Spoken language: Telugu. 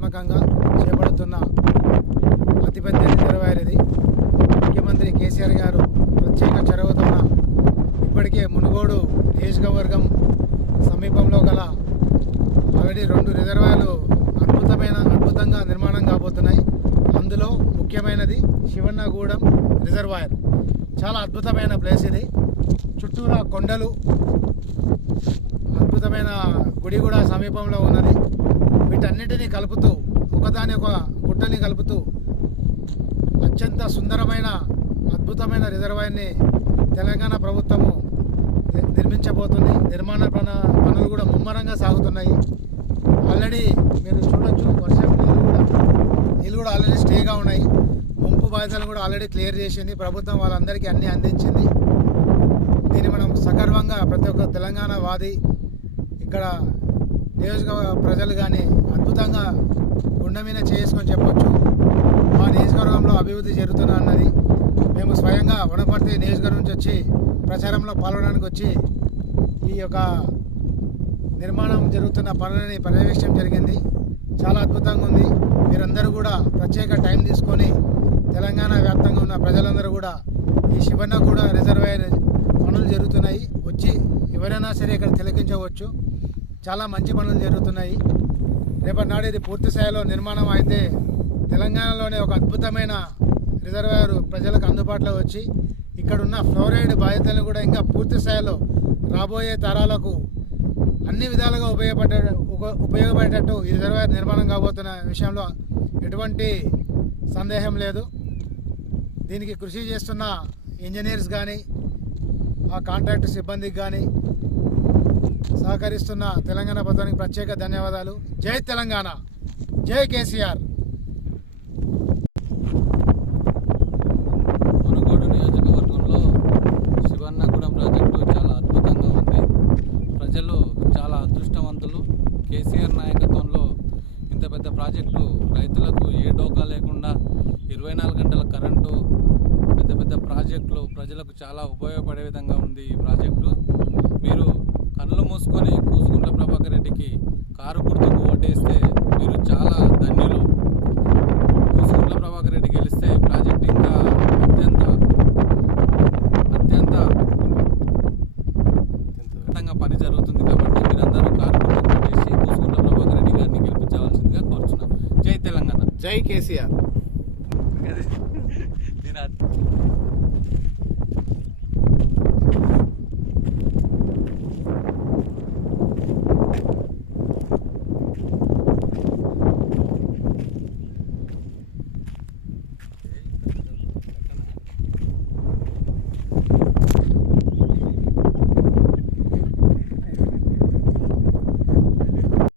ప్రతిష్టాత్మకంగా చేపడుతున్న అతిపెద్ద రిజర్వాయర్ ఇది ముఖ్యమంత్రి కేసీఆర్ గారు ప్రత్యేక చొరవతోన ఇప్పటికే మునుగోడు నియోజకవర్గం సమీపంలో గల ఆల్రెడీ రెండు రిజర్వాయర్లు అద్భుతమైన అద్భుతంగా నిర్మాణం కాబోతున్నాయి. అందులో ముఖ్యమైనది శివన్నగూడెం రిజర్వాయర్. చాలా అద్భుతమైన ప్లేస్ ఇది. చుట్టూరా కొండలు అద్భుతమైన గుడి కూడా సమీపంలో ఉన్నది. వీటన్నిటినీ కలుపుతూ ఒకదాని ఒక గుట్టని కలుపుతూ అత్యంత సుందరమైన అద్భుతమైన రిజర్వాయర్ని తెలంగాణ ప్రభుత్వము నిర్మించబోతుంది. నిర్మాణ పన పనులు కూడా ముమ్మరంగా సాగుతున్నాయి. ఆల్రెడీ మీరు చూడొచ్చు వర్షం నీళ్ళు కూడా నీళ్ళు కూడా ఆల్రెడీ స్టేగా ఉన్నాయి. ముంపు బాధితులను కూడా ఆల్రెడీ క్లియర్ చేసింది. ప్రభుత్వం వాళ్ళందరికీ అన్నీ అందించింది. దీన్ని మనం సగర్వంగా ప్రతి ఒక్క తెలంగాణ వాది ఇక్కడ నియోజకవర్గ ప్రజలు కానీ అద్భుతంగా గుండె మీద చేసుకొని చెప్పొచ్చు. మా నియోజకవర్గంలో అభివృద్ధి జరుగుతున్నా అన్నది మేము స్వయంగా వనపర్తి నియోజకవర్గం నుంచి వచ్చి ప్రచారంలో పాల్గొనడానికి వచ్చి ఈ యొక్క నిర్మాణం జరుగుతున్న పనులని పర్యవేక్షణ జరిగింది. చాలా అద్భుతంగా ఉంది. మీరందరూ కూడా ప్రత్యేక టైం తీసుకొని తెలంగాణ వ్యాప్తంగా ఉన్న ప్రజలందరూ కూడా ఈ శివన్నగూడ రిజర్వాయర్ పనులు జరుగుతున్నాయి. వచ్చి ఎవరైనా సరే ఇక్కడ తిలకించవచ్చు. చాలా మంచి పనులు జరుగుతున్నాయి. రేపటి నాడు ఇది పూర్తి స్థాయిలో నిర్మాణం అయితే తెలంగాణలోనే ఒక అద్భుతమైన రిజర్వాయర్ ప్రజలకు అందుబాటులో వచ్చి ఇక్కడున్న ఫ్లోరైడ్ బాధ్యతలను కూడా ఇంకా పూర్తి స్థాయిలో రాబోయే తరాలకు అన్ని విధాలుగా ఉపయోగపడే ఉపయోగపడేటట్టు ఈ రిజర్వాయర్ నిర్మాణం కాబోతున్న విషయంలో ఎటువంటి సందేహం లేదు. దీనికి కృషి చేస్తున్న ఇంజనీర్స్ కానీ ఆ కాంట్రాక్ట్ సిబ్బందికి కానీ సహకరిస్తున్న తెలంగాణ ప్రభుత్వానికి ప్రత్యేక ధన్యవాదాలు. జై తెలంగాణ. జై కేసీఆర్. మునుగోడు నియోజకవర్గంలో శివన్నగూడెం ప్రాజెక్టు చాలా అద్భుతంగా ఉంది. ప్రజలు చాలా అదృష్టవంతులు. కేసీఆర్ నాయకత్వంలో ఇంత పెద్ద ప్రాజెక్టు రైతులకు ఏ డోకా లేకుండా ఇరవై నాలుగు గంటల కరెంటు పెద్ద పెద్ద ప్రాజెక్టులు ప్రజలకు చాలా ఉపయోగపడే విధంగా ఉంది ఈ ప్రాజెక్టు. మీరు కళ్ళు మూసుకొని కూసుకుంట ప్రభాకర్ రెడ్డికి కారు గుర్తుకు ఓటేస్తే మీరు చాలా ధన్యులు. కూసుకుంట ప్రభాకర్ రెడ్డి గెలిస్తే ప్రాజెక్ట్ ఇంకా అత్యంత అత్యంత ఖచ్చితంగా పని జరుగుతుంది కాబట్టి మీరందరూ కారు గుర్తుకు ఓటేసి కూసుకుంట ప్రభాకర్ రెడ్డి గారిని గెలిపించవలసిందిగా కోరుచున్నాం. జై తెలంగాణ. జై కేసీఆర్. నేను